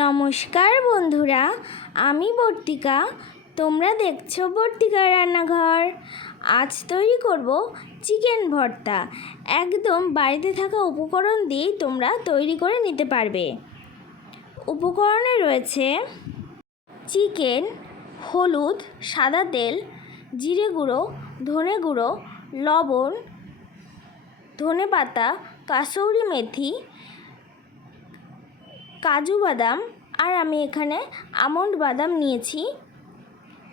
নমস্কার বন্ধুরা, আমি বর্তিকা। তোমরা দেখছো বর্তিকার রান্নাঘর। আজ তৈরি করব চিকেন ভর্তা। একদম বাড়িতে থাকা উপকরণ দিয়েই তোমরা তৈরি করে নিতে পারবে। উপকরণে রয়েছে চিকেন, হলুদ, সাদা তেল, জিরে গুঁড়ো, ধনে গুঁড়ো, লবণ, ধনেপাতা, কাসৌরি মেথি, কাজু বাদাম, আর আমি এখানে আমন্ড বাদাম নিয়েছি।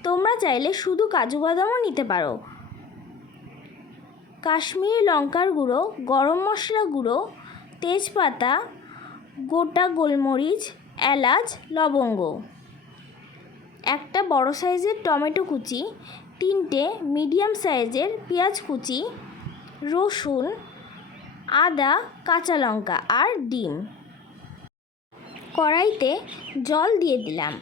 তোমরা চাইলে শুধু কাজু বাদামও নিতে পারো। কাশ্মীরি লঙ্কার গুঁড়ো, গরম মশলা গুঁড়ো, তেজপাতা, গোটা গোলমরিচ, এলাচ, লবঙ্গ, একটা বড় সাইজের টমেটো কুচি, 3টে মিডিয়াম সাইজের পেঁয়াজ কুচি, রসুন, আদা, কাঁচা লঙ্কা আর ডিম। কড়াইতে জল দিয়ে দিলাম,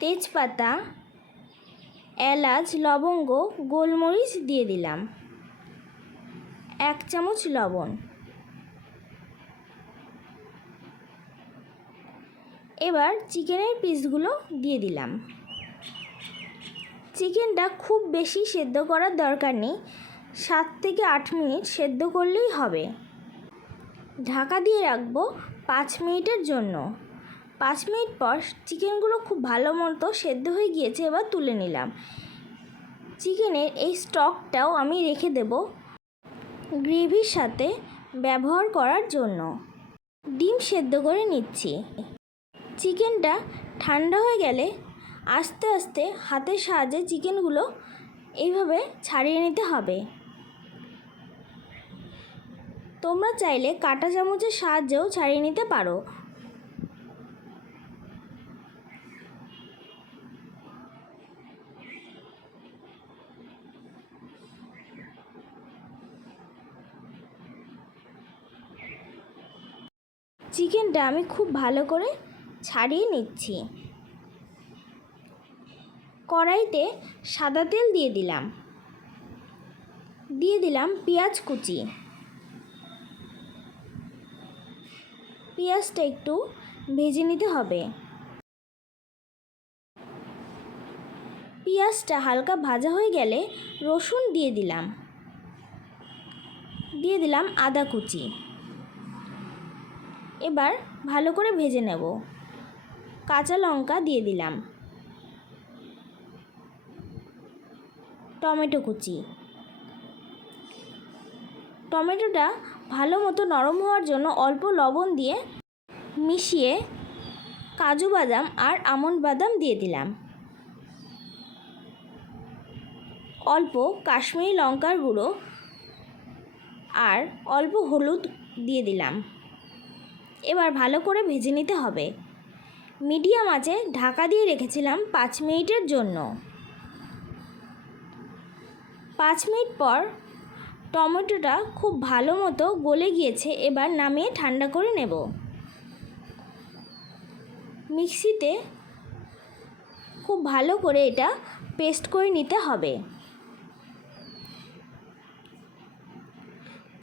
তেজপাতা, এলাচ, লবঙ্গ, গোলমরিচ দিয়ে দিলাম, 1 চামচ লবণ। এবার চিকেনের পিসগুলো দিয়ে দিলাম। চিকেনটা খুব বেশি সেদ্ধ করার দরকার নেই, 7 থেকে 8 মিনিট সেদ্ধ করলেই হবে। ঢাকা দিয়ে রাখবো 5 মিনিটের জন্য। 5 মিনিট পর চিকেনগুলো খুব ভালো মতো সেদ্ধ হয়ে গিয়েছে। এবার তুলে নিলাম। চিকেনের এই স্টকটাও আমি রেখে দেব গ্রেভির সাথে ব্যবহার করার জন্য। ডিম সেদ্ধ করে নিচ্ছি। চিকেনটা ঠান্ডা হয়ে গেলে আস্তে আস্তে হাতের সাহায্যে চিকেনগুলো এইভাবে ছাড়িয়ে নিতে হবে। তোমরা চাইলে কাঁটা চামচের সাহায্যেও ছাড়িয়ে নিতে পারো। চিকেনটা আমি খুব ভালো করে ছাড়িয়ে নিচ্ছি। কড়াইতে সাদা তেল দিয়ে দিলাম পেঁয়াজ কুচি। পেঁয়াজটা একটু ভেজে নিতে হবে। পেঁয়াজটা হালকা ভাজা হয়ে গেলে রসুন দিয়ে দিলাম আদা কুচি। এবার ভালো করে ভেজে নেব। কাঁচা লঙ্কা দিয়ে দিলাম, টমেটো কুচি। টমেটোটা ভালো মতো নরম হওয়ার জন্য অল্প লবণ দিয়ে মিশিয়ে কাজু বাদাম আর আমন্ড বাদাম দিয়ে দিলাম। অল্প কাশ্মীরি লঙ্কার গুঁড়ো আর অল্প হলুদ দিয়ে দিলাম। এবার ভালো করে ভেজে নিতে হবে। মিডিয়াম আঁচে ঢাকা দিয়ে রেখেছিলাম 5 মিনিটের জন্য। 5 মিনিট পর টমেটোটা খুব ভালো মতো গলে গিয়েছে। এবার নামিয়ে ঠান্ডা করে নেব। মিক্সিতে খুব ভালো করে এটা পেস্ট করে নিতে হবে।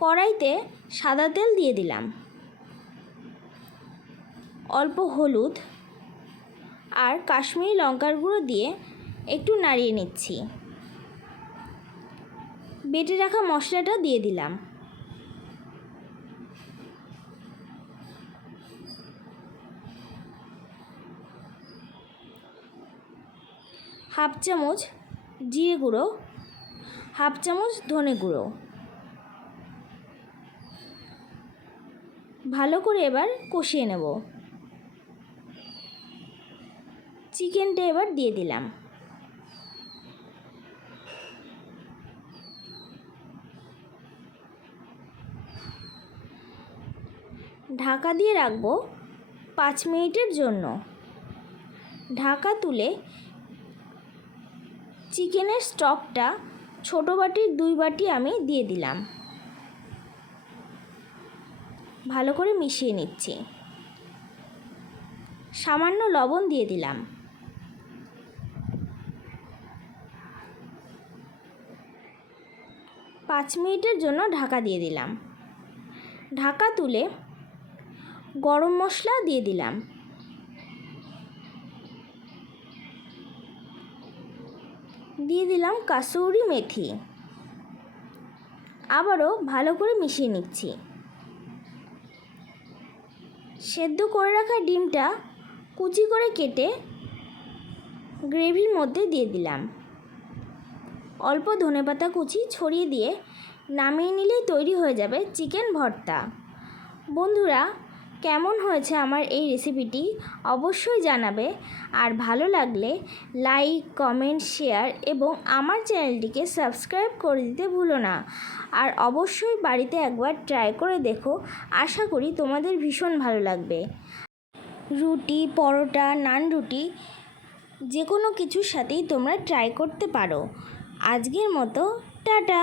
কড়াইতে সাদা তেল দিয়ে দিলাম, অল্প হলুদ আর কাশ্মীরি লঙ্কার গুঁড়ো দিয়ে একটু নাড়িয়ে নিচ্ছি। বেটে রাখা মশলাটা দিয়ে দিলাম। হাফ চামচ জিরে গুঁড়ো, হাফ চামচ ধনে গুঁড়ো। ভালো করে এবার কষিয়ে নেব। চিকেনটা এবার দিয়ে দিলাম। ঢাকা দিয়ে রাখবো 5 মিনিটের জন্য। ঢাকা তুলে চিকেনের স্টকটা ছোটো বাটির 2 বাটি আমি দিয়ে দিলাম। ভালো করে মিশিয়ে নিচ্ছি। সামান্য লবণ দিয়ে দিলাম। পাঁচ মিনিটের জন্য ঢাকা দিয়ে দিলাম। ঢাকা তুলে গরম মশলা দিয়ে দিলাম। দিয়ে দিলাম কাসুরি মেথি। আবারও ভালো করে মিশিয়ে নিচ্ছি। সেদ্ধ করে রাখা ডিমটা কুচি করে কেটে গ্রেভির মধ্যে দিয়ে দিলাম। অল্প ধনেপাতা কুচি ছড়িয়ে দিয়ে নামিয়ে নিলেই তৈরি হয়ে যাবে চিকেন ভর্তা। বন্ধুরা, কেমন হয়েছে আমার এই রেসিপিটি অবশ্যই জানাবে। আর ভালো লাগলে লাইক, কমেন্ট, শেয়ার এবং আমার চ্যানেলটিকে সাবস্ক্রাইব করে দিতে ভুলো না। আর অবশ্যই বাড়িতে একবার ট্রাই করে দেখো, আশা করি তোমাদের ভীষণ ভালো লাগবে। রুটি, পরোটা, নান রুটি যে কোনো কিছুর সাথেই তোমরা ট্রাই করতে পারো। আজকের মতো টাটা।